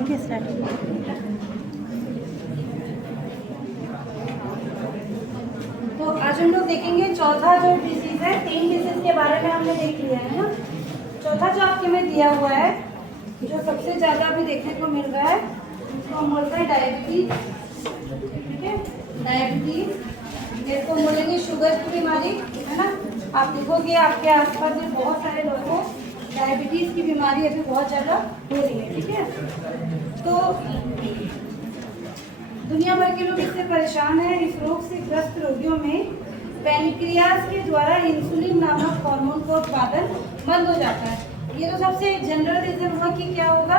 ठीक है, स्टार्ट। तो आज हम लोग देखेंगे चौथा जो डिजीज है। 3 डिजीज के बारे में हमने देख लिया है ना। चौथा जो आपके में दिया हुआ है, जो सबसे ज़्यादा अभी देखने को मिल रहा है, उसको हम बोलते हैं डायबिटीज। ठीक है, डायबिटीज। इसको बोलेंगे शुगर की बीमारी, है ना। आप देखोगे आपके आसपास में बहुत सारे लोगों को डायबिटीज की बीमारी अभी बहुत ज़्यादा हो रही है। ठीक है, तो दुनिया भर के लोग इससे परेशान हैं। इस रोग से ग्रस्त रोगियों में पैनक्रियाज के द्वारा इंसुलिन नामक हार्मोन का उत्पादन बंद हो जाता है। ये तो सबसे जनरल रीजन हुआ कि क्या होगा,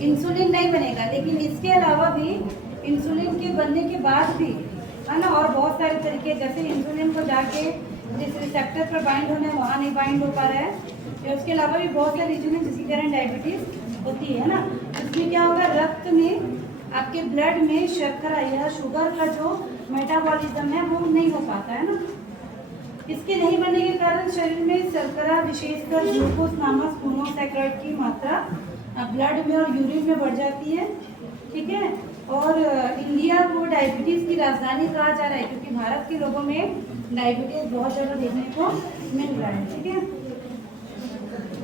इंसुलिन नहीं बनेगा। लेकिन इसके अलावा भी इंसुलिन के बनने के बाद भी, है ना, और बहुत सारे तरीके, जैसे इंसुलिन को जाके जिस रिसेप्टर पर बाइंड होना है वहाँ नहीं बाइंड हो पा रहा है। या उसके अलावा भी बहुत सारे रीजन है जिसके कारण डायबिटीज होती है ना। इसमें क्या होगा, रक्त में, आपके ब्लड में शर्करा या शुगर का जो मेटाबॉलिज्म है वो नहीं हो पाता है ना। इसके नहीं बनने के कारण शरीर में शर्करा, विशेषकर ग्लूकोज नामक मोनोसैकेराइड की मात्रा ब्लड में और यूरिन में बढ़ जाती है। ठीक है, और इंडिया को डायबिटीज़ की राजधानी कहा जा रहा है, क्योंकि भारत के लोगों में डायबिटीज़ बहुत ज़्यादा देखने को मिल रहा है। ठीक है,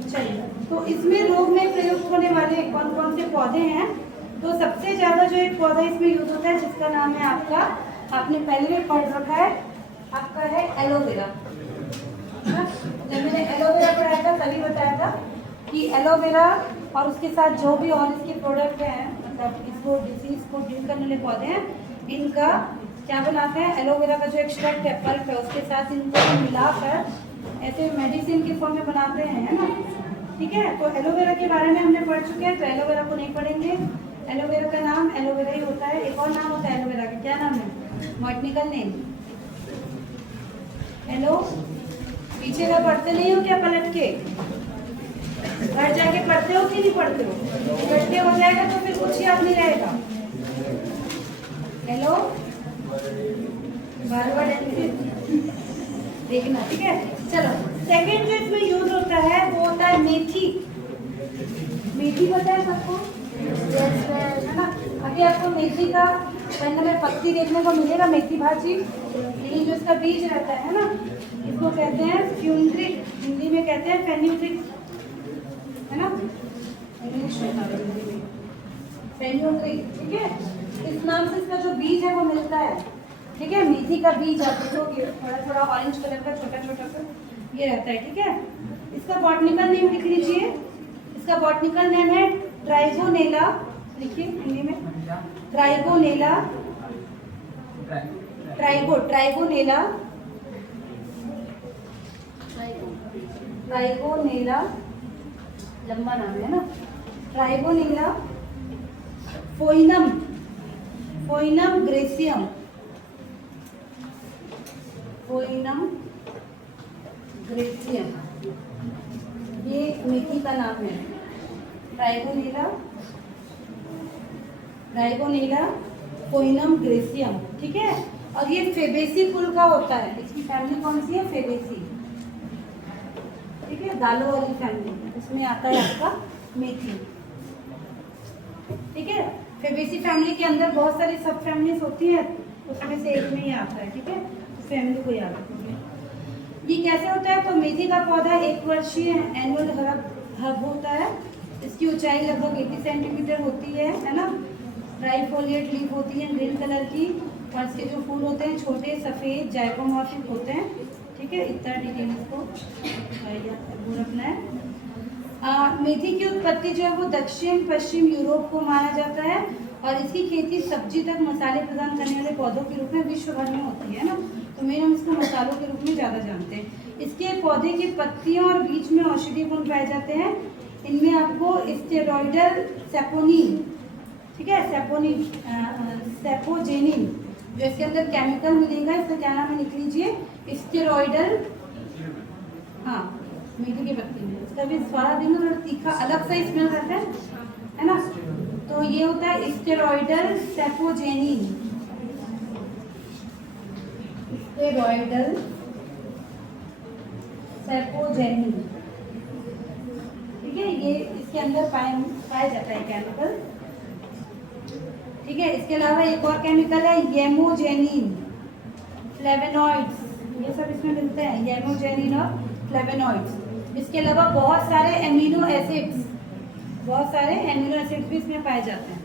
चलिए, तो इसमें रोग में प्रयुक्त होने वाले कौन कौन से पौधे हैं। तो सबसे ज़्यादा जो एक पौधा इसमें यूज होता है, जिसका नाम है आपका, आपने पहले भी पढ़ रखा है, आपका है एलोवेरा। जब मैंने एलोवेरा पढ़ाया था तभी बताया था कि एलोवेरा और उसके साथ जो भी और इसके प्रोडक्ट हैं, मतलब इसको डिजीज को डील करने वाले पौधे हैं, इनका क्या बनाते हैं, एलोवेरा का जो एक्सट्रैक्ट है, पल्प है, उसके साथ इनको मिलाकर ऐसे मेडिसिन के फॉर्म में बनाते हैं, है ना। ठीक है, तो एलोवेरा के बारे में हमने पढ़ चुके हैं, तो एलोवेरा को नहीं पढ़ेंगे। एलोवेरा का नाम एलोवेरा ही होता है। एक और नाम होता है एलोवेरा का, क्या नाम है, बॉटनिकल नेम। हेलो, पीछे का पढ़ते नहीं हो क्या पलट के? घर जाके पढ़ते हो कि नहीं पढ़ते हो? पढ़ते हो जाएगा तो फिर कुछ याद नहीं रहेगा। हेलो, बार बार देखना। ठीक है, चलो, सेकंड जो इसमें यूज होता है वो होता है मेथी। मेथी पता है सबको, है ना। अभी आपको मेथी का पहले में पत्ती देखने को मिलेगा, मेथी भाजी, लेकिन जो इसका बीज रहता है ना, इसको कहते हैं फ्यूनग्रिक, हिंदी में कहते हैं फेन्यूग्रिक, है ना, इंग्लिश में फेन्यूग्रिक। ठीक है, इस नाम से इसका जो बीज है वो मिलता है। ठीक है, मेथी का बीज आप देखोगे थोड़ा थोड़ा ऑरेंज कलर का, छोटा छोटा सा ये रहता है। ठीक है, इसका बॉटनिकल नेम लिख लीजिए। इसका बॉटनिकल नेम है ट्राइगोनेला। लिखिए हिंदी में, ट्राइगोनेला, ट्राइगोनेला, ट्राइगोनेला, लंबा नाम है ना, ट्राइगोनेला फोइनम, फोइनम ग्रेसियम, फोइनम ग्रेसियम, ये मेथी का नाम है, ट्राइगोनेला, ट्राइगोनेला फोइनम ग्रेसियम। ठीक है, और ये फेबेसी फूल का होता है। इसकी फैमिली कौन सी है, फेबेसी। ठीक है, दालों वाली फैमिली, इसमें आता है आपका मेथी। ठीक है, फेबेसी फैमिली के अंदर बहुत सारी सब फैमिलीज होती है, उसमें से एक में ही आता है। ठीक है, फैमिली को याद रखोगे। ये कैसे होता है, तो मेथी का पौधा 1 वर्षीय एनुअल हर्ब होता है। इसकी ऊंचाई लगभग 80 सेंटीमीटर होती है ना। ट्राइफोलिएट लीफ होती है ग्रीन कलर की, और इसके जो फूल होते हैं छोटे सफ़ेद जाइकोमॉर्फिक होते हैं। ठीक है, इतना डिटेल इसको रखना है। मेथी की उत्पत्ति जो है वो दक्षिण पश्चिम यूरोप को माना जाता है, और इसकी खेती सब्जी तक मसाले प्रदान करने वाले पौधों के रूप में विश्व भर में होती है ना। तो मेन हम इसको मसालों के रूप में ज़्यादा जानते हैं। इसके पौधे की पत्तियों और बीज में औषधीय गुण पाए जाते हैं। इनमें आपको स्टेरॉइडल सेपोनिन, ठीक है, सेपोनिन, सेपोजेनिन, जो इसके अंदर केमिकल मिलेगा, इसका क्या नाम है लिख लीजिए, स्टेरॉइडल। हाँ, मेथी की पत्ती में इसका भी स्वाद है ना, तीखा अलग सा स्मेल रहता है ना। तो ये होता है स्टेरॉइडल सेपोजेनिन, स्टेरॉइडल सेपोजेनिन। ठीक है, ये इसके अंदर पाया जाता है केमिकल। ठीक है, इसके अलावा एक और केमिकल है येमोजेनिन, फ्लेवेनॉइड्स, ये सब इसमें मिलते हैं, येमोजेनिन और फ्लेवेनॉइड्स। इसके अलावा बहुत सारे एमिनो एसिड्स, बहुत सारे एमिनो एसिड्स भी इसमें पाए जाते हैं।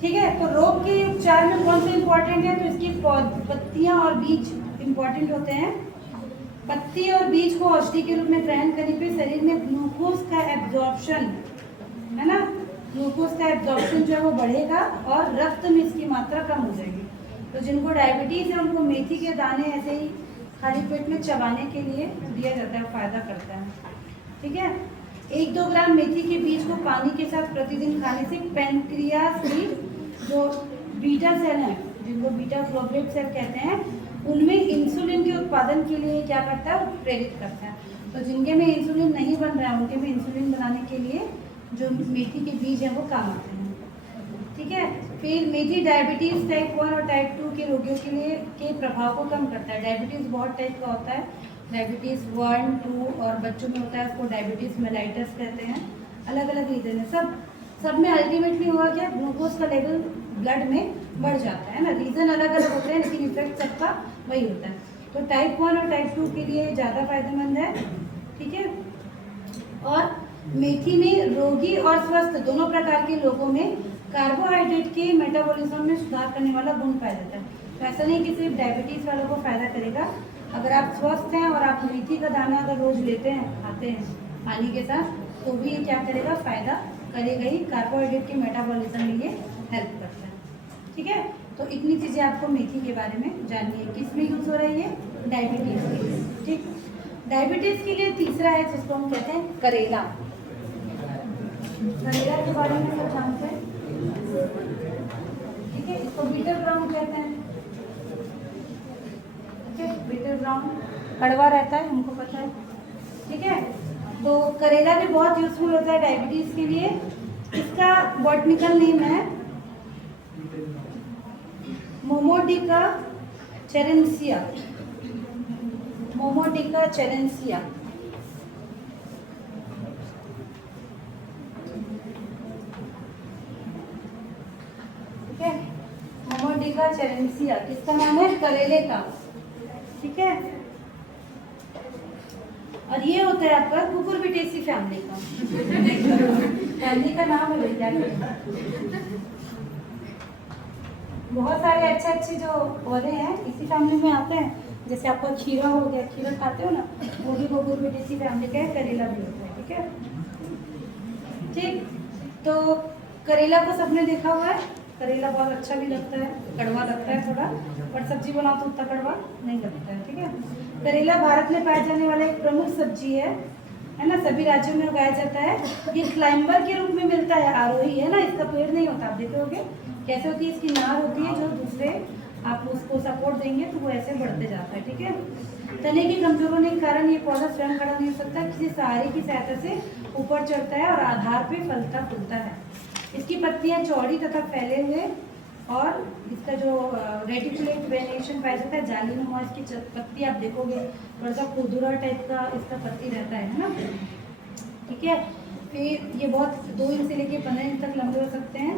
ठीक है, तो रोग के उपचार में कौन से इंपॉर्टेंट है, तो इसकी पत्तियां और बीज इंपॉर्टेंट होते हैं। पत्ती और बीज को औषधि के रूप में ग्रहण करने पे शरीर में ग्लूकोज का एब्जॉर्प्शन, है ना, ग्लूकोज का एब्जॉर्प्शन जो है वो बढ़ेगा और रक्त में इसकी मात्रा कम हो जाएगी। तो जिनको डायबिटीज़ है उनको मेथी के दाने ऐसे ही खाली पेट में चबाने के लिए दिया जाता है, फायदा करता है। ठीक है, 1-2 ग्राम मेथी के बीज को पानी के साथ प्रतिदिन खाने से पैनक्रियास की जो बीटा सेल हैं, जिनको बीटा ग्लोबुलेट सेल कहते हैं, उनमें इंसुलिन के उत्पादन के लिए क्या करता है, प्रेरित करता है। तो जिनके में इंसुलिन नहीं बन रहा है उनके में इंसुलिन बनाने के लिए जो मेथी के बीज हैं वो काम आते हैं। ठीक है, फिर मेथी डायबिटीज़ टाइप 1 और टाइप 2 के रोगियों के लिए के प्रभाव को कम करता है। डायबिटीज़ बहुत टाइप का होता है, डायबिटीज़ 1, 2 और बच्चों में होता है, उसको डायबिटीज़ मेलाइटस कहते हैं। अलग अलग रीज़न है, सब में अल्टीमेटली हुआ क्या, ग्लूकोज का लेवल ब्लड में बढ़ जाता है ना। रीज़न अलग अलग होते हैं लेकिन इफेक्ट सबका वही होता है। तो टाइप 1 और टाइप 2 के लिए ज़्यादा फायदेमंद है। ठीक है, और मेथी में रोगी और स्वस्थ दोनों प्रकार के लोगों में कार्बोहाइड्रेट के मेटाबॉलिज्म में सुधार करने वाला गुण पाया जाता है। तो ऐसा नहीं कि सिर्फ डायबिटीज़ वालों को फायदा करेगा, अगर आप स्वस्थ हैं और आप मेथी का दाना अगर रोज लेते हैं, खाते हैं पानी के साथ, तो भी ये क्या करेगा, फायदा करेगा ही। कार्बोहाइड्रेट के मेटाबॉलिज्म में ये हेल्प करता है। ठीक है, तो इतनी चीज़ें आपको मेथी के बारे में जाननी है। किस में यूज़ हो रही है, डायबिटीज़ के लिए। ठीक, डायबिटीज़ के लिए तीसरा है जिसको हम कहते हैं करेला। करेला के बारे में सब जानते हैं। ठीक है, इसको बीटर ग्राउंड कहते हैं। ठीक है, बीटर ग्राउंड कड़वा रहता है, हमको पता है। ठीक है, तो करेला भी बहुत यूजफुल होता है डायबिटीज़ के लिए। इसका बॉटनिकल नेम है मोमोडिका चेरेंसिया, मोमोडिका चेरेंसिया। ठीक है, मोमोडिका चेरेंसिया किसका नाम है, करेले का। ठीक है, और ये होता है आपका कुकुरबिटेसी फैमिली का फैमिली का नाम है क्या, बहुत सारे अच्छे जो पौधे हैं इसी फैमिली में आते हैं। जैसे आपका खीरा हो गया, खीरा खाते हो ना, वो भी कुकुरबिटेसी फैमिली का है, करेला भी होता है। ठीक है, ठीक, तो करेला को सबने देखा हुआ है। करेला बहुत अच्छा भी लगता है, कड़वा लगता है थोड़ा, पर सब्जी बनाओ तो उतना कड़वा नहीं लगता है। ठीक है, करेला भारत में पाए जाने वाला एक प्रमुख सब्जी है ना, सभी राज्यों में उगाया जाता है। ये क्लाइंबर के रूप में मिलता है, आरोही है ना, इसका पेड़ नहीं होता। आप देखोगे कैसे होती है, इसकी नार होती है, जो दूसरे आप उसको सपोर्ट देंगे तो वो ऐसे बढ़ते जाता है। ठीक है, तने की कमजोर होने के कारण ये पौधा स्वयं खड़ा नहीं हो सकता, किसी सहारे की सहायता से ऊपर चढ़ता है और आधार पे फलता फूलता है। इसकी पत्तियां चौड़ी तथा फैले हुए, और इसका जो रेटिकुलेट वेनेशन पाया जाता है, जालीनुमा इसकी पत्ती आप देखोगे, थोड़ा सा खुरदुरा टाइप का इसका पत्ती रहता है ना। ठीक है, फिर ये बहुत 2 इंच से लेकर 15 इंच तक लंबे हो सकते हैं।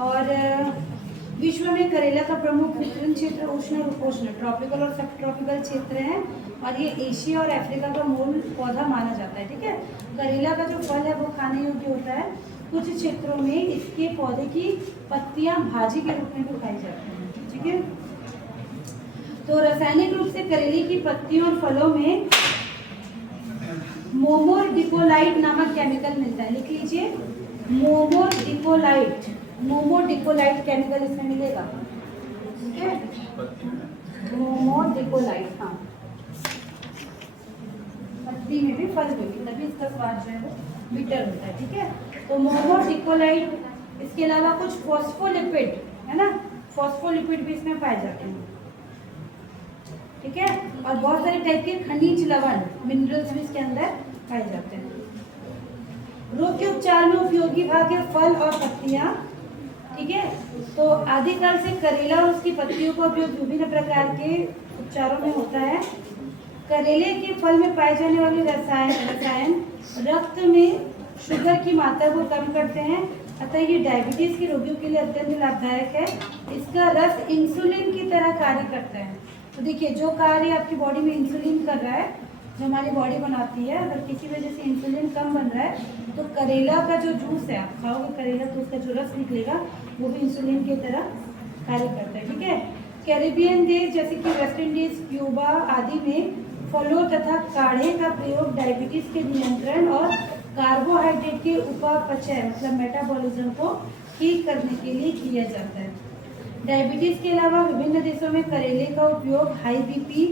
और विश्व में करेला का प्रमुख वितरण क्षेत्र उष्ण और उपोष्ण, ट्रॉपिकल और सब ट्रॉपिकल क्षेत्र हैं, और ये एशिया और अफ्रीका का मूल पौधा माना जाता है। ठीक है, करेला का जो फल है वो खाने योग्य होता है। कुछ क्षेत्रों में इसके पौधे की पत्तियां भाजी के रूप में भी खाई जाती हैं। ठीक है, तो रासायनिक रूप से करेले की पत्तियों और फलों में मोमोडिकोलाइट नामक केमिकल मिलता है। लिख लीजिए, मोमोडिकोलाइट, मोमोडिकोलाइट केमिकल इसमें मिलेगा। ठीक है, मोमोडिकोलाइट, हाँ, पत्ती में भी फल में भी, तभी इसका स्वाद जो है वो बिटर होता है। ठीक है, तो मोमोडिकोलाइट, इसके अलावा कुछ फॉस्फोलिपिड है ना, फॉस्फोलिपिड भी इसमें पाए जाते हैं। ठीक है, और बहुत सारे टाइप के खनिज लवण, मिनरल्स भी इसके अंदर पाए जाते हैं। रोग के उपचार में उपयोगी भाग है फल और पत्तियां। ठीक है, तो आदिकाल से करेला और उसकी पत्तियों का उपयोग विभिन्न प्रकार के उपचारों में होता है। करेले के फल में पाए जाने वाले रसायन रक्त में शुगर की मात्रा को कम करते हैं, अतः ये डायबिटीज के रोगियों के लिए अत्यंत लाभदायक है। इसका रस इंसुलिन की तरह कार्य करता है। तो देखिए जो कार्य आपकी बॉडी में इंसुलिन कर रहा है, जो हमारी बॉडी बनाती है, अगर किसी वजह से इंसुलिन कम बन रहा है तो करेला का जो जूस है, आप खाओगे करेला तो उसका जो रस निकलेगा वो भी इंसुलिन की तरह कार्य करता है। ठीक है। कैरेबियन देश जैसे कि वेस्ट इंडीज, क्यूबा आदि में फलों तथा काढ़े का प्रयोग डायबिटीज के नियंत्रण और कार्बोहाइड्रेट के उपापचय मतलब मेटाबॉलिज्म को ठीक करने के लिए किया जाता है। डायबिटीज के अलावा विभिन्न देशों में करेले का उपयोग हाई बीपी,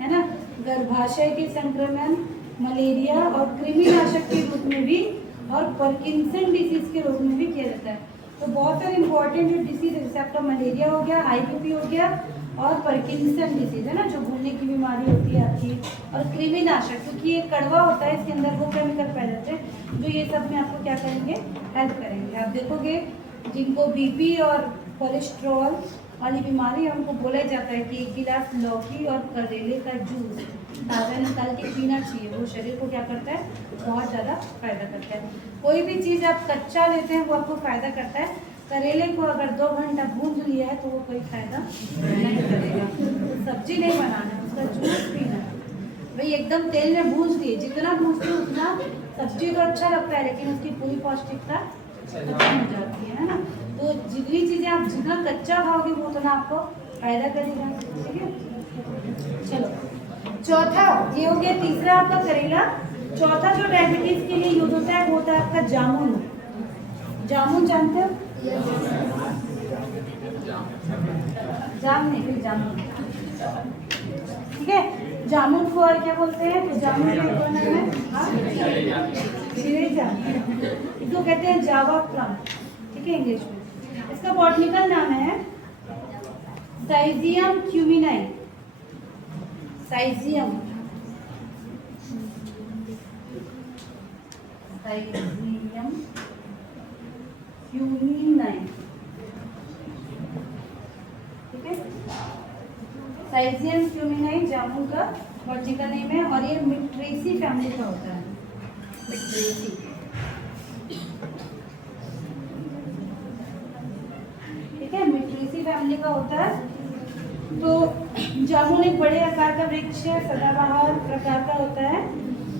है ना, गर्भाशय के संक्रमण, मलेरिया और कृमिनाशक के रूप में भी और पार्किंसन डिसीज के रूप में भी किया जाता है। तो बहुत सारे इंपॉर्टेंट जो डिसीज है, जैसे आपका मलेरिया हो गया, हाई बीपी हो गया और पार्किंसन डिसीज है ना, जो भूलने की बीमारी होती है आपकी, और कृमिनाशक, क्योंकि ये कड़वा होता है, इसके अंदर वो केमिकल पाए जाते हैं जो ये सब में आपको क्या करेंगे, हेल्प करेंगे। आप देखोगे जिनको बीपी और कोलेस्ट्रॉल वाली बीमारी है उनको बोला जाता है कि 1 गिलास लौकी और करेले का जूस ताज़ा निकाल के पीना चाहिए, वो शरीर को क्या करता है, बहुत ज़्यादा फायदा करता है। कोई भी चीज़ आप कच्चा लेते हैं वो आपको फायदा करता है। करेले को अगर 2 घंटा भून लिया है तो वो कोई फायदा नहीं करेगा। सब्जी नहीं बनाना, उसका जूस पीना है। भाई एकदम तेल में भून दिए, जितना भूनते उतना सब्जी तो अच्छा लगता है लेकिन उसकी पूरी पौष्टिकता खत्म हो जाती है ना। तो जितनी चीज़ें आप जितना कच्चा खाओगे वो उतना आपको फायदा करेगा। ठीक है। चलो चौथा ये हो गया, तीसरा आपका करेला। चौथा जो डायबिटीज के लिए यूज होता है वो होता है आपका जामुन। जामुन जानते हो? जाम नहीं, फिर जामुन। ठीक है। जामुन को और क्या बोलते हैं? तो जामुन का नाम है चिड़े जामुन, इसको कहते हैं जावा प्लम। ठीक है, इंग्लिश में। इसका बॉटनिकल नाम है साइजियम क्यूमिनाई। साइजियम क्यूमिनाई। ठीक है, साइजियम क्यूमिनाई जामुन का बॉटनिकल नेम है और ये मिट्रेसी फैमिली का होता है। मिट्रेसी। ठीक है, मिट्रेसी फैमिली का होता है। तो जामुन एक बड़े आकार का वृक्ष है, सदाबहार प्रकार का होता है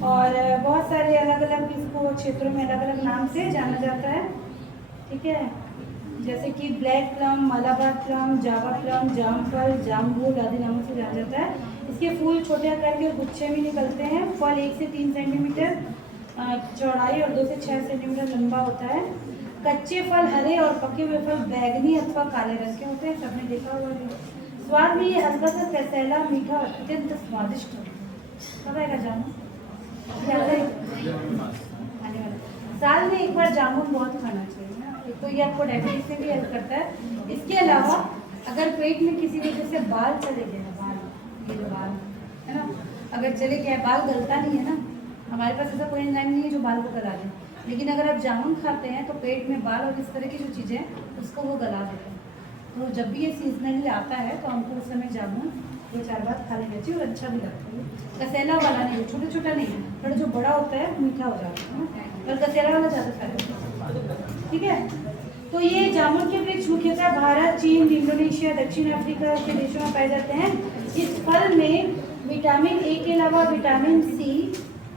और बहुत सारे अलग अलग इसको क्षेत्रों में अलग अलग नाम से जाना जाता है। ठीक है, जैसे कि ब्लैक प्लम, मलाबार प्लम, जावा प्लम, जामफल, जामबूल आदि नामों से जाना जाता है। इसके फूल छोटे आकार के गुच्छे में निकलते हैं। फल 1 से 3 सेंटीमीटर चौड़ाई और 2 से 6 सेंटीमीटर लंबा होता है। कच्चे फल हरे और पके हुए फल बैंगनी अथवा काले रंग के होते हैं, सबने देखा हुआ है। स्वाद में ये हल्का सा कसैला, मीठा, अत्यंत स्वादिष्ट होता है। कब आएगा जामुन? आने वाला। साल में एक बार जामुन बहुत खाना चाहिए ना, एक तो ये आपको डायबिटीज में भी हेल्प करता है। इसके अलावा अगर पेट में किसी वजह से बाल चले गए, बाल, ये बाल है ना, अगर चले गए, बाल गलता नहीं है ना, हमारे पास ऐसा कोई एंजाइम नहीं है जो बाल को गला दे, लेकिन अगर आप जामुन खाते हैं तो पेट में बाल और इस तरह की जो चीज़ें हैं उसको वो गला देते हैं। तो जब भी ये सीजनली आता है तो हमको उस समय जामुन 2-4 बार खा लेना चाहिए और अच्छा भी लगता है। कसेला वाला नहीं, छोटा छोटा नहीं है, थोड़ा जो बड़ा होता है मीठा हो जाता है ना, और कसेला वाला ज़्यादा खाते। ठीक है, तो ये जामुन के वृक्ष मुख्यतः भारत, चीन, इंडोनेशिया, दक्षिण अफ्रीका के देशों में पाए जाते हैं। इस फल में विटामिन ए के अलावा विटामिन सी,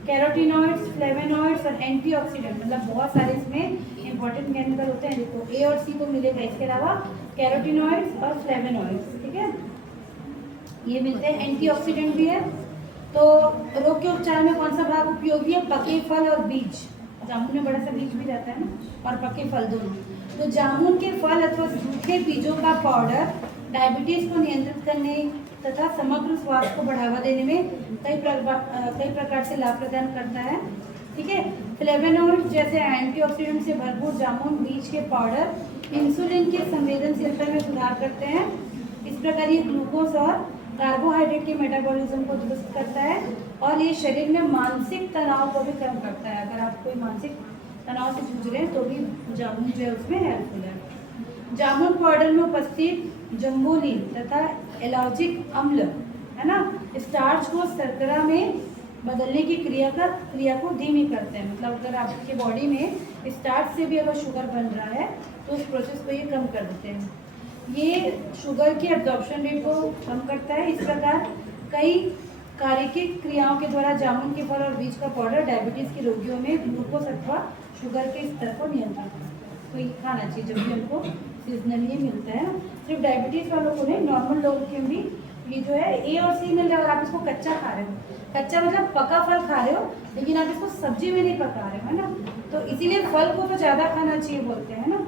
कैरोटीनॉइड्स, फ्लेवोनॉइड्स और एंटीऑक्सीडेंट, मतलब बहुत सारे इसमें इंपॉर्टेंट केमिकल होते हैं। देखो ए और सी तो मिलेगा, इसके अलावा कैरोटीनॉइड्स और फ्लेवोनॉइड्स, ठीक है, ये मिलते हैं। एंटीऑक्सीडेंट भी है। तो रोग के उपचार में कौन सा भाग उपयोगी है? पके फल और बीज। जामुन में बड़ा सा बीज भी रहता है ना, और पके फल दोनों। तो जामुन के फल अथवा सूखे बीजों का पाउडर डायबिटीज को नियंत्रित करने तथा समग्र स्वास्थ्य को बढ़ावा देने में कई प्रकार से लाभ प्रदान करता है। ठीक है, फ्लेवोनॉइड जैसे एंटीऑक्सीडेंट से भरपूर जामुन बीज के पाउडर इंसुलिन की संवेदनशीलता में सुधार करते हैं। इस प्रकार ये ग्लूकोज और कार्बोहाइड्रेट के मेटाबॉलिज्म को दुरुस्त करता है और ये शरीर में मानसिक तनाव को भी कम करता है। अगर आप कोई मानसिक तनाव से जूझ रहे हैं तो भी जामुन जो है उसमें हेल्पफुल है। जामुन पाउडर में उपस्थित जम्बोलिन तथा एलर्जिक अम्ल, है ना, स्टार्च को शर्करा में बदलने की क्रिया को धीमी करते हैं। मतलब अगर आपके बॉडी में स्टार्च से भी अगर शुगर बन रहा है तो उस प्रोसेस को ये कम कर देते हैं। ये शुगर की एब्जॉर्प्शन रेट को कम करता है। इस प्रकार कई कार्यकिक क्रियाओं के द्वारा जामुन के फल और बीज का पाउडर डायबिटीज़ के रोगियों में ग्लूकोज अथवा शुगर के स्तर को नियंत्रित करता है। तो ये खाना चाहिए जब भी हमको सीजनली मिलता है। सिर्फ डायबिटीज़ वालों को नहीं, नॉर्मल लोगों के भी ये जो है ए और सी मिल रहा है। अगर आप इसको कच्चा खा रहे हो, कच्चा मतलब पका फल खा रहे हो, लेकिन आप इसको सब्जी में नहीं पका रहे हो, है ना। तो इसीलिए फल को तो ज़्यादा खाना चाहिए बोलते हैं ना।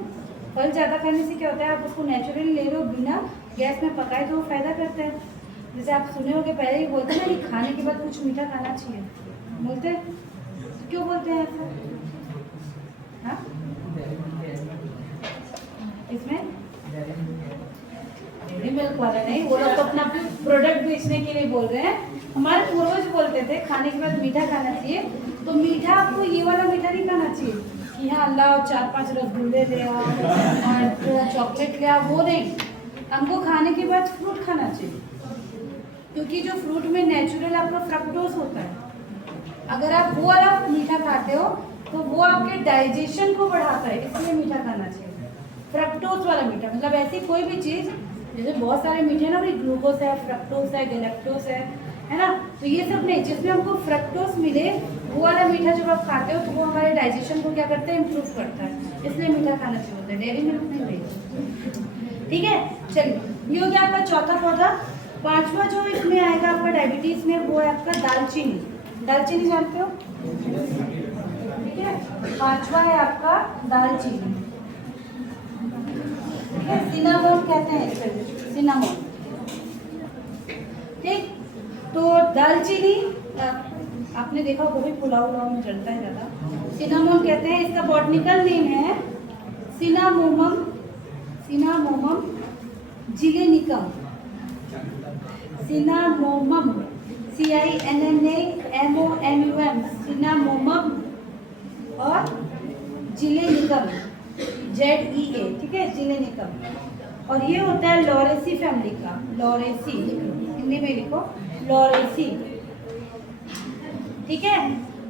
फल ज़्यादा खाने से क्या होता है, आप उसको नेचुरली ले लो बिना गैस में पकाए तो वो फायदा करता है। जैसे आप सुने होंगे पहले ही बोलते हैं ना कि खाने के बाद कुछ मीठा खाना चाहिए, बोलते हैं। तो क्यों बोलते हैं ऐसा? हाँ, इसमें डेयरी मिल्क वाला नहीं, वो लोग तो अपना प्रोडक्ट बेचने के लिए बोल रहे हैं। हमारे पूर्वज बोलते थे खाने के बाद मीठा खाना चाहिए। तो मीठा आपको ये वाला मीठा नहीं खाना चाहिए कि हाँ अल्लाह 4-5 रसगुल्ले ले आओ और चॉकलेट ले आओ, वो नहीं। हमको खाने के बाद फ्रूट खाना चाहिए, क्योंकि जो फ्रूट में नेचुरल आपका फ्रक्टोज होता है। अगर आप वो वाला मीठा खाते हो तो वो आपके डाइजेशन को बढ़ाता है, इसलिए मीठा खाना चाहिए। फ्रक्टोज वाला मीठा मतलब ऐसी कोई भी चीज़, जैसे बहुत सारे मीठे ना, ग्लूकोज है, फ्रक्टोज है, गैलेक्टोज है ना। तो ये सब नहीं, जिसमें हमको फ्रक्टोज मिले वो वाला मीठा जब आप खाते हो तो वो हमारे डाइजेशन को क्या करता है, इम्प्रूव करता है। इसलिए मीठा खाना चाहिए होता है, डेयरी मिल्क नहीं लेते। ठीक है, चलिए ये हो गया आपका चौथा पौधा। पांचवा जो इसमें आएगा आपका डायबिटीज में, वो है आपका दालचीनी। दालचीनी जानते हो? ठीक है, पांचवा है आपका दालचीनी। ठीक है, सिनामोन कहते हैं इसको, सिनामोन। ठीक, तो दालचीनी आपने देखा वो भी पुलाव उलाव में चलता है ज़्यादा। सिनामोन कहते हैं, इसका बॉटनिकल नेम है cinnamomum, cinnamomum zeylanicum. Cinnamomum, CINNAMOMUM, cinnamomum और जिलेनिकम, ZEA। ठीक है, जिलेनिकम। और ये होता है लॉरेसी फैमिली का, लॉरेसी, हिंदी में लिखो लॉरेसी। ठीक है,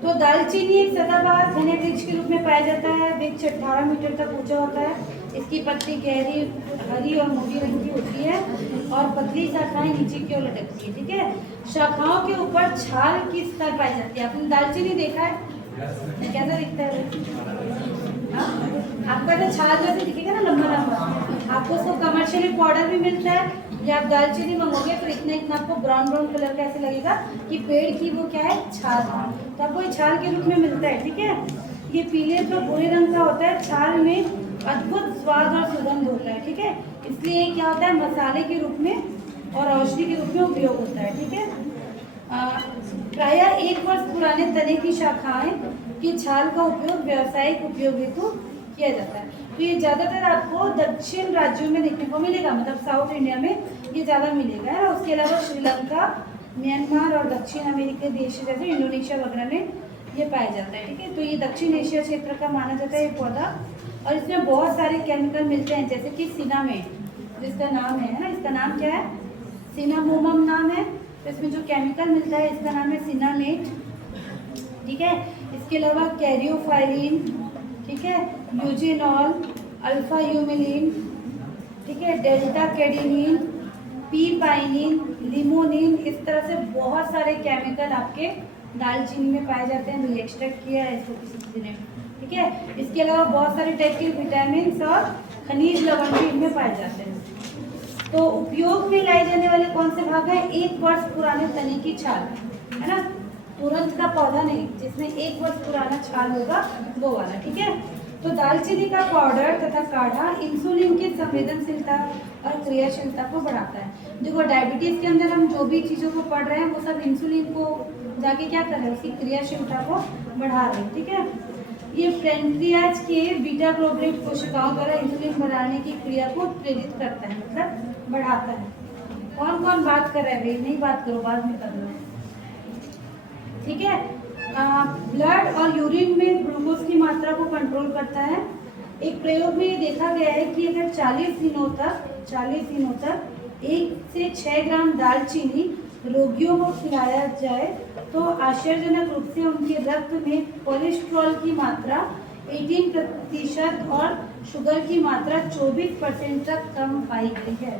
तो दालचीनी एक सदाबहार घने वृक्ष के रूप में पाया जाता है। वृक्ष 18 मीटर तक ऊंचा होता है। इसकी पत्ती गहरी हरी और मोटी रंग की होती है और पतली शाखाएं नीचे की ओर लटकती है। ठीक है, शाखाओं के ऊपर छाल की स्तर पाई जाती है। आपने दालचीनी देखा है, कैसा दिखता है? आपका जो छाल जैसे दिखेगा ना, लंबा लंबा, आपको उसको कमर्शियली पाउडर भी मिलता है। या आप दालचीनी मंगोगे तो इतना इतना आपको ब्राउन ब्राउन कलर का ऐसे लगेगा कि पेड़ की वो क्या है, छाल। तो आपको ये छाल के रूप में मिलता है। ठीक है, ये पीले तो भूरे रंग का होता है। छाल में अद्भुत स्वाद और सुगंध होता है। ठीक है, इसलिए क्या होता है, मसाले के रूप में और औषधि के रूप में उपयोग होता है। ठीक है, प्रायः 1 वर्ष पुराने तने की शाखाएं की छाल का उपयोग व्यावसायिक उपयोग हेतु किया जाता है। तो ये ज़्यादातर आपको दक्षिण राज्यों में देखने को मिलेगा, मतलब साउथ इंडिया में ये ज़्यादा मिलेगा है। उसके अलावा श्रीलंका, म्यांमार और दक्षिण अमेरिकी देश जैसे इंडोनेशिया वगैरह में ये पाया जाता है। ठीक है, तो ये दक्षिण एशिया क्षेत्र का माना जाता है ये पौधा। और इसमें बहुत सारे केमिकल मिलते हैं, जैसे कि सिनामेट, जिसका नाम है ना, इसका नाम क्या है, सिनामोमम नाम है। तो इसमें जो केमिकल मिलता है इसका नाम है सिनामेट। ठीक है, इसके अलावा कैरियोफाइलिन, ठीक है, यूजेनॉल, अल्फा यूमिलिन, ठीक है, डेल्टा कैडिनिन, पीपाइनिन, लिमोनिन, इस तरह से बहुत सारे केमिकल आपके दालचीनी में पाए जाते हैं। तो एक्सट्रैक्ट किया है इसको किसी ने। ठीक है, इसके अलावा बहुत सारे टाइप के विटामिन और खनिज लवण भी इनमें पाए जाते हैं। तो उपयोग में लाई जाने वाले कौन से भाग हैं, 1 वर्ष पुराने तने की छाल, है ना, तुरंत का पौधा नहीं, जिसमें 1 वर्ष पुराना छाल होगा वो वाला। ठीक है, तो दालचीनी का पाउडर तथा काढ़ा इंसुलिन की संवेदनशीलता और क्रियाशीलता को बढ़ाता है। देखो डायबिटीज के अंदर हम जो भी चीज़ों को पढ़ रहे हैं वो सब इंसुलिन को जाके क्या कर रहे हैं, उसकी क्रियाशीलता को बढ़ा रहे हैं। ठीक है, ये पैंक्रियाज के बीटा ग्लोबुलिन कोशिकाओं द्वारा इंसुलिन बनाने की क्रिया को प्रेरित करता है, मतलब बढ़ाता है। कौन कौन बात कर रहा है भाई, नहीं बात करो, बाद में करना। ठीक है, ब्लड और यूरिन में ग्लूकोज की मात्रा को कंट्रोल करता है। एक प्रयोग में ये देखा गया है कि अगर 40 दिनों तक 1 से 6 ग्राम दालचीनी रोगियों को खिलाया जाए तो आश्चर्यजनक रूप से उनके रक्त में कोलेस्ट्रॉल की मात्रा 18% और शुगर की मात्रा 24% तक कम पाई गई है।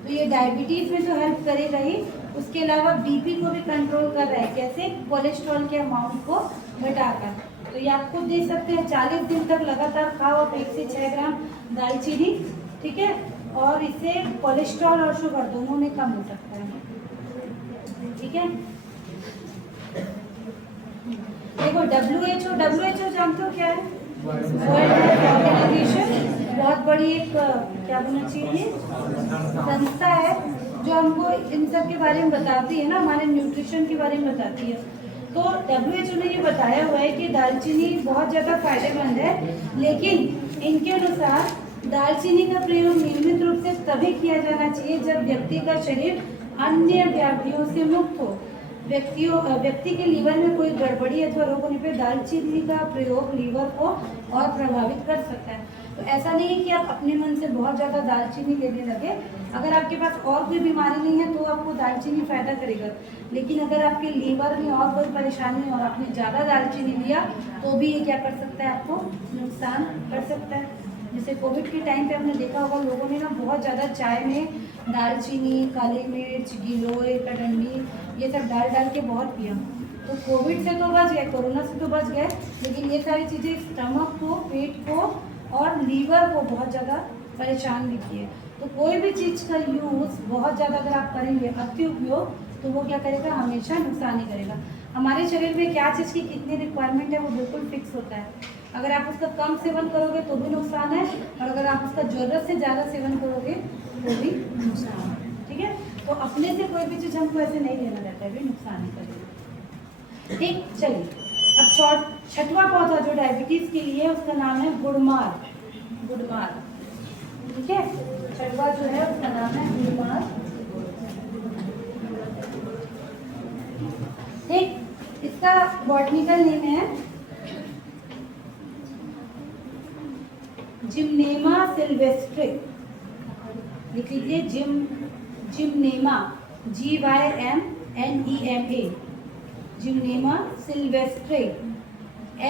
तो ये डायबिटीज में तो हेल्प करेगा ही, उसके अलावा बीपी को भी कंट्रोल कर रहा है। कैसे? कोलेस्ट्रॉल के अमाउंट को घटाकर। तो ये आप खुद देख सकते हैं, 40 दिन तक लगातार खाओ आप 1 से 6 ग्राम दालचीनी, ठीक है, और इससे कोलेस्ट्रॉल और शुगर दोनों में कम हो सकता है, ठीक है। देखो WHO जानते हो क्या है? वर्ल्ड हेल्थ ऑर्गेनाइजेशन, बहुत बड़ी एक क्या बोलना चाहिए संस्था है जो हमको इन सब के बारे में बताती है ना, हमारे न्यूट्रिशन के बारे में बताती है। तो WHO ने ये बताया हुआ है कि दालचीनी बहुत ज़्यादा फायदेमंद है, लेकिन इनके अनुसार दालचीनी का प्रयोग नियमित रूप से तभी किया जाना चाहिए जब व्यक्ति का शरीर अन्य व्याधियों से मुक्त हो। व्यक्ति के लीवर में कोई गड़बड़ी अथवा रोग होने पर दालचीनी का प्रयोग लीवर को और प्रभावित कर सकता है। तो ऐसा नहीं है कि आप अपने मन से बहुत ज़्यादा दालचीनी लेने लगे। अगर आपके पास और कोई बीमारी नहीं है तो आपको दालचीनी फायदा करेगा, लेकिन अगर आपके लीवर में और कोई परेशानी है और आपने ज़्यादा दालचीनी लिया तो भी ये क्या कर सकता है, आपको नुकसान कर सकता है। जैसे कोविड के टाइम पे हमने देखा होगा लोगों ने ना बहुत ज़्यादा चाय में दालचीनी, काली मिर्च, गिलोय, कटंडी ये सब डाल के बहुत पिया। तो कोविड से तो बच गए, कोरोना से तो बच गए, लेकिन ये सारी चीज़ें स्टमक को, पेट को और लीवर को बहुत ज़्यादा परेशान भी किए। तो कोई भी चीज़ का यूज़ बहुत ज़्यादा अगर आप करेंगे, अति उपयोग, तो वो क्या करेगा, हमेशा नुकसान ही करेगा। हमारे शरीर में क्या चीज़ की कितनी रिक्वायरमेंट है वो बिल्कुल फिक्स होता है। अगर आप उसका कम सेवन करोगे तो भी नुकसान है, और अगर आप उसका ज़रूरत से ज़्यादा सेवन करोगे तो भी नुकसान है, ठीक है। तो अपने से कोई भी चीज़ हमको ऐसे नहीं लेना रहता है, भी नुकसान ही करेगा, ठीक। चलिए अब छठवां पौधा जो डायबिटीज़ के लिए, उसका नाम है गुड़मार, ठीक है। छठवां जो है उसका नाम है गुड़मार, ठीक। इसका बॉटनिकल नेम है जिम्नेमा सिल्वेस्ट्रे, लिख लीजिए Gymnema, GYMNEMA, Gymnema sylvestre,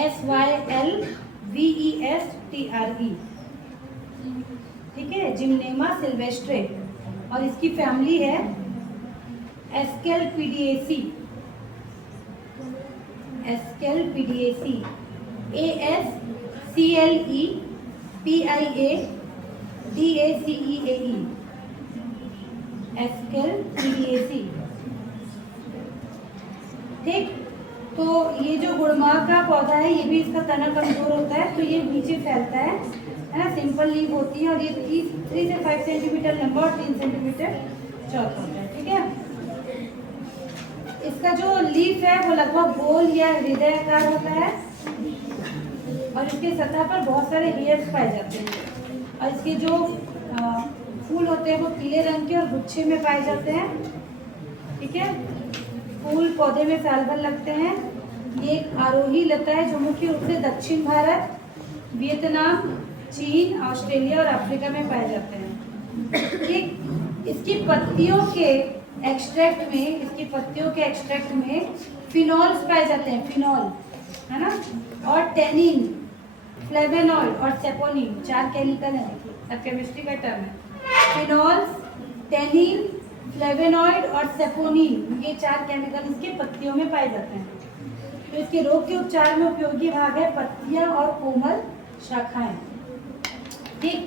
SYLVESTRE, ठीक है, जिम्नेमा सिल्वेस्ट्रे। और इसकी फैमिली है एस्केलपिडिएसी, ASCLEPIADACEAE, एस्केलपिडिएसी, ठीक। तो ये जो गुड़मार का पौधा है, ये भी इसका तना कमजोर होता है, तो ये नीचे फैलता है ना, सिंपल लीफ होती है, और ये 3 से 5 सेंटीमीटर लंबा और 3 सेंटीमीटर चौड़ा होता है, ठीक है। इसका जो लीफ है वो लगभग गोल या हृदयाकार होता है, और इसके सतह पर बहुत सारे हेयर्स पाए जाते हैं, और इसके जो फूल होते हैं वो पीले रंग के और गुच्छे में पाए जाते हैं, ठीक है। फूल पौधे में साल भर लगते हैं। ये एक आरोही लता है जो मुख्य रूप से दक्षिण भारत, वियतनाम, चीन, ऑस्ट्रेलिया और अफ्रीका में पाए जाते हैं, ठीक। इसकी पत्तियों के एक्सट्रैक्ट में फिनॉल्स पाए जाते हैं, फिनॉल है ना, और टेनिन, फ्लेवेनॉइड और सेपोनिन, 4 केमिकल है, अब केमिस्ट्री का टर्म है। फिनॉल्स, टेनिन, फ्लेवेनॉइड और सेपोनिन, ये 4 केमिकल इसके पत्तियों में पाए जाते हैं। तो इसके रोग के उपचार में उपयोगी भाग है पत्तियां और कोमल शाखाएं, ठीक।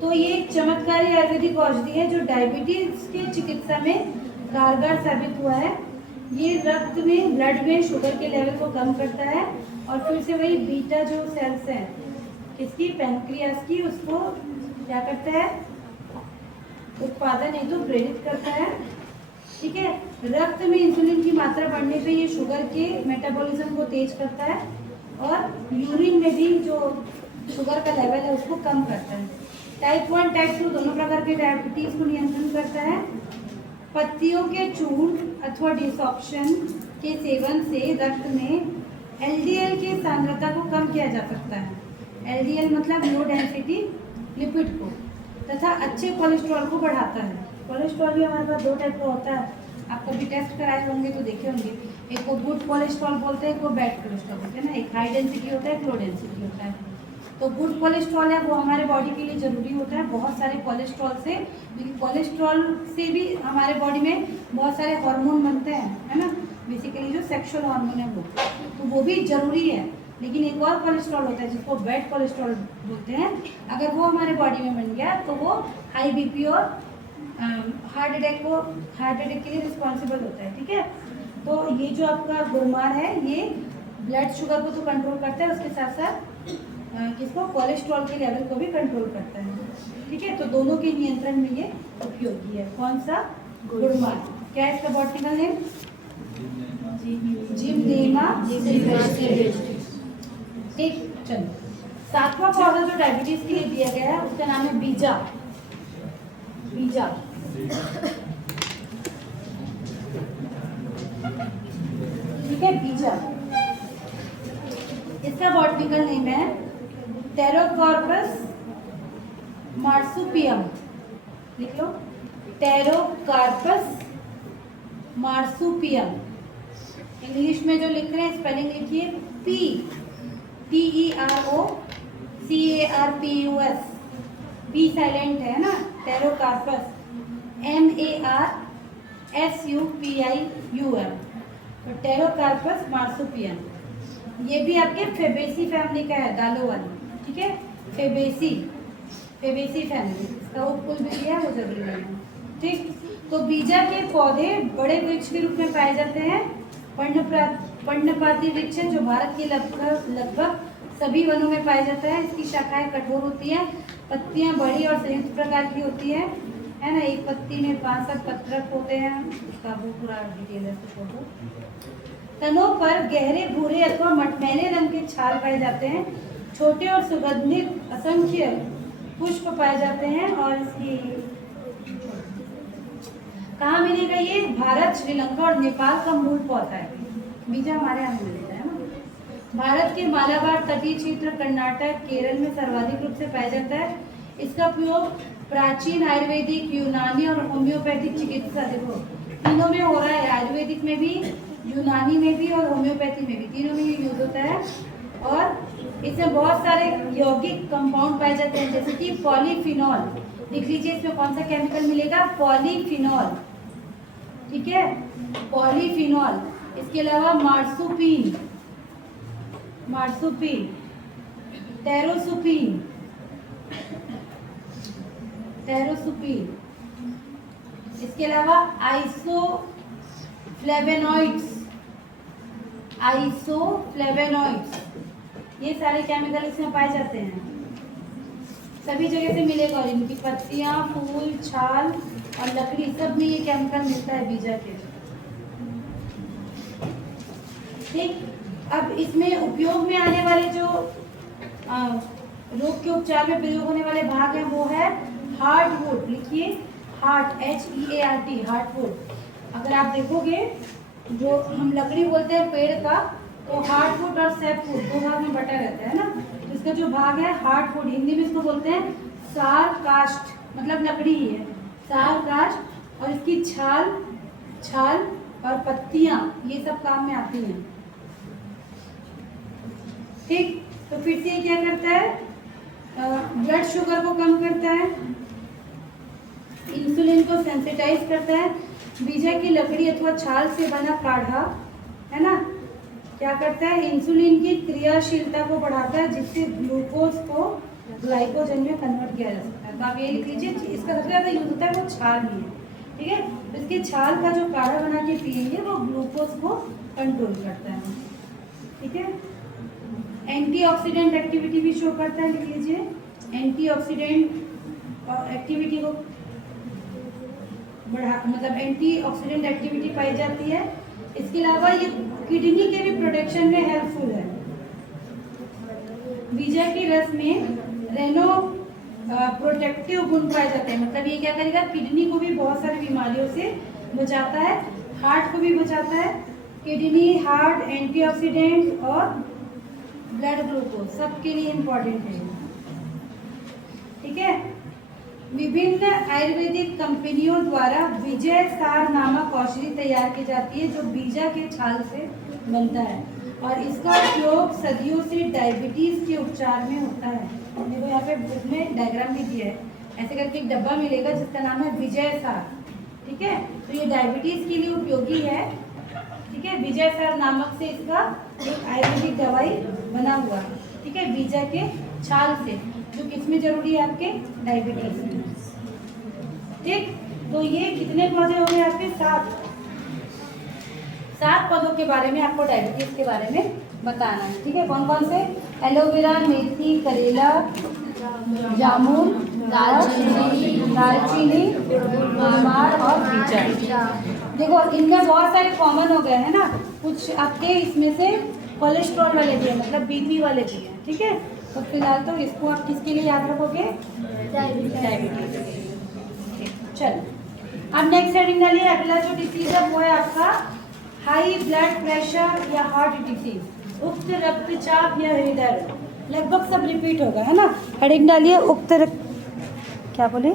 तो ये एक चमत्कारी आयुर्वेदिक औषधि है जो डायबिटीज के चिकित्सा में कारगर साबित हुआ है। ये रक्त में, ब्लड में शुगर के लेवल को कम करता है, और फिर से वही बीटा जो सेल्स हैं किसकी, पैनक्रियास की, उसको क्या करता है, उत्पादन हेतु प्रेरित करता है, ठीक है। रक्त में इंसुलिन की मात्रा बढ़ने पे ये शुगर के मेटाबॉलिज्म को तेज करता है, और यूरिन में भी जो शुगर का लेवल है उसको कम करता है। टाइप 1 टाइप 2 दोनों प्रकार के डायबिटीज को नियंत्रण करता है। पत्तियों के चूर्ण अथवा डिसॉप्शन के सेवन से रक्त में LDL की सांद्रता को कम किया जा सकता है। LDL मतलब लो डेंसिटी लिपिड को, तथा अच्छे कोलेस्ट्रॉल को बढ़ाता है। कोलेस्ट्रॉल भी हमारे पास 2 टाइप का होता है, आप कभी टेस्ट कराए होंगे तो देखे होंगे, एक को गुड कोलेस्ट्रॉल बोलते हैं, एक को बैड कोलेस्ट्रॉल बोलते हैं ना, एक हाई डेंसिटी होता है, एक लो डेंसिटी होता है। तो गुड कोलेस्ट्रॉल है वो हमारे बॉडी के लिए ज़रूरी होता है बहुत सारे कोलेस्ट्रॉल से, क्योंकि कोलेस्ट्रॉल से भी हमारे बॉडी में बहुत सारे हार्मोन बनते हैं, है ना, बेसिकली जो सेक्सुअल हार्मोन है वो, तो वो भी ज़रूरी है। लेकिन एक और कोलेस्ट्रॉल होता है जिसको बैड कोलेस्ट्रॉल बोलते हैं, अगर वो हमारे बॉडी में बन गया तो वो हाई बीपी और हार्ट अटैक के लिए रिस्पॉन्सिबल होता है। ठीक है, तो ये जो आपका गुरमार है ये ब्लड शुगर को तो कंट्रोल करता है, उसके साथ साथ किसको, कोलेस्ट्रॉल के लेवल को भी कंट्रोल करता है। ठीक है, तो दोनों के नियंत्रण में ये उपयोगी है। कौन सा, गुड़मार। क्या है इसका बॉटनिकल नेम, जिम्नेमा सिल्वेस्ट्रिस। ठीक, चलो 7वां पौधा जो डायबिटीज के लिए दिया गया है उसका नाम है बीजा। बीजा ठीक है, बीजा। इसका बॉटनिकल नेम है टेरोकार्पस मार्सुपियम। लिख लो, टेरोकार्पस मार्सुपियम। इंग्लिश में जो लिख रहे हैं स्पेलिंग लिखिए TEROCARPUS, पी साइलेंट है ना, टेरोकार्पस MARSUPIUM, तो टेरोकार्पस मार्सुपियम। ये भी आपके फेबेसी फैमिली का है, दालों वाली। ठीक है, फेबेसी फैमिली, इसका उपकुल भी दिया है वो जरूरी है। ठीक, तो बीजा के पौधे बड़े वृक्ष के रूप में पाए जाते हैं। पर्णपाती वृक्ष है जो भारत के लगभग सभी वनों में पाया जाता है। इसकी शाखाएं कठोर होती हैं, पत्तियां बड़ी और संयुक्त प्रकार की होती है ना। एक पत्ती में 5-7 पत्रक होते हैं, उसका वो पूरा डिटेल है, तो छोड़ो। तनों पर गहरे भूरे अथवा मटमैले रंग के छाल पाए जाते हैं। छोटे और सुगंधित असंख्य पुष्प पाए जाते हैं। और इसकी कहाँ मिलेगा, ये भारत, श्रीलंका और नेपाल का मूल पौधा है। बीजा हमारे यहाँ मिलता है ना। भारत के मालाबार तटीय क्षेत्र, कर्नाटक, केरल में सर्वाधिक रूप से पाया जाता है। इसका उपयोग प्राचीन आयुर्वेदिक, यूनानी और होम्योपैथिक चिकित्सा, देखो तीनों में हो रहा है, आयुर्वेदिक में भी, यूनानी में भी और होम्योपैथी में भी, तीनों में ये यूज होता है। और इसमें बहुत सारे यौगिक कंपाउंड पाए जाते हैं, जैसे कि पॉलीफिनॉल। लिख लीजिए, इसमें कौन सा केमिकल मिलेगा, पॉलीफिनॉल। ठीक है, पॉलीफिनॉल। इसके अलावा मार्सुपिन, टेरोसुपिन, इसके अलावा आइसोफ्लेवेनॉइड्स, ये सारे केमिकल इसमें पाए जाते हैं। सभी जगह से मिलेगा, और इनकी पत्तियां, फूल, छाल और लकड़ी सब में ये केमिकल मिलता है बीजा के। ठीक, अब इसमें उपयोग में आने वाले जो रोग के उपचार में प्रयोग होने वाले भाग हैं वो है हार्टवुड। लिखिए, हार्ट, HEART, हार्टवुड। अगर आप देखोगे जो हम लकड़ी बोलते हैं पेड़ का, तो हार्टवुड और सैपवुड दो भाग में बटा रहता है ना। तो इसका जो भाग है हार्टवुड, हिंदी में इसको बोलते हैं सार काष्ठ, मतलब लकड़ी ही है, सार काष्ठ। और इसकी छाल और पत्तियां ये सब काम में आती हैं। ठीक, तो फिर से ये क्या करता है, ब्लड शुगर को कम करता है, इंसुलिन को सेंसिटाइज करता है। बीजा की लकड़ी अथवा छाल से बना काढ़ा, है ना, क्या करता है, इंसुलिन की क्रियाशीलता को बढ़ाता है, जिससे ग्लूकोज को ग्लाइकोजन में कन्वर्ट किया जा सकता है। तो आप ये लिख लीजिए, इसका सबसे ज़्यादा यूज होता है वो छाल में है। ठीक है, तो इसके छाल का जो काढ़ा बना के पिएंगे वो ग्लूकोज को कंट्रोल करता है। ठीक है, एंटीऑक्सीडेंट एक्टिविटी भी शो करता है, लिख लीजिए, एंटीऑक्सीडेंट एक्टिविटी को मतलब एंटीऑक्सीडेंट एक्टिविटी पाई जाती है। इसके अलावा ये किडनी के भी प्रोटेक्शन में हेल्पफुल है। बीजा के रस में रेनो प्रोटेक्टिव गुण पाए जाते हैं, मतलब ये क्या करेगा, किडनी को भी बहुत सारी बीमारियों से बचाता है, हार्ट को भी बचाता है। किडनी, हार्ट, एंटीऑक्सीडेंट और ब्लड ग्लूकोज सबके लिए इम्पोर्टेंट है। ठीक है, विभिन्न आयुर्वेदिक कंपनियों द्वारा विजय सार नामक औषधि तैयार की जाती है जो बीजा के छाल से बनता है और इसका उपयोग सदियों से डायबिटीज के उपचार में होता है। देखो यहाँ पे बुक में डायग्राम भी दिया है, ऐसे करके एक डब्बा मिलेगा जिसका नाम है विजय सार। ठीक है, तो ये डायबिटीज के लिए उपयोगी है। ठीक है, विजय सार नामक से इसका एक आयुर्वेदिक दवाई बना हुआ है। ठीक है, बीजा के छाल से, जो किसमें जरूरी है आपके डायबिटीज में। ठीक, तो ये कितने पौधे हो गए आपके? 7 पौधों के बारे में आपको डायबिटीज के बारे में बताना है। ठीक है, कौन कौन से? एलोवेरा, मेथी, करेला, जामुन, दालचीनी, गुलमार और बीजा। देखो इनमें बहुत सारे कॉमन हो गए हैं ना, कुछ आपके इसमें से कोलेस्ट्रॉल वाले भी हैं, मतलब बीपी वाले भी हैं। ठीक है, तो फिलहाल तो इसको आप किसके लिए याद रखोगे? डायबिटीज। चलो, अब नेक्स्ट हेडिंग डालिए। अगला जो डिसीज है वो है आपका हाई ब्लड प्रेशर या हार्ट डिसीज, उच्च रक्तचाप या हृदय रोग। लगभग सब रिपीट होगा, है ना। हेडिंग डालिए क्या बोले?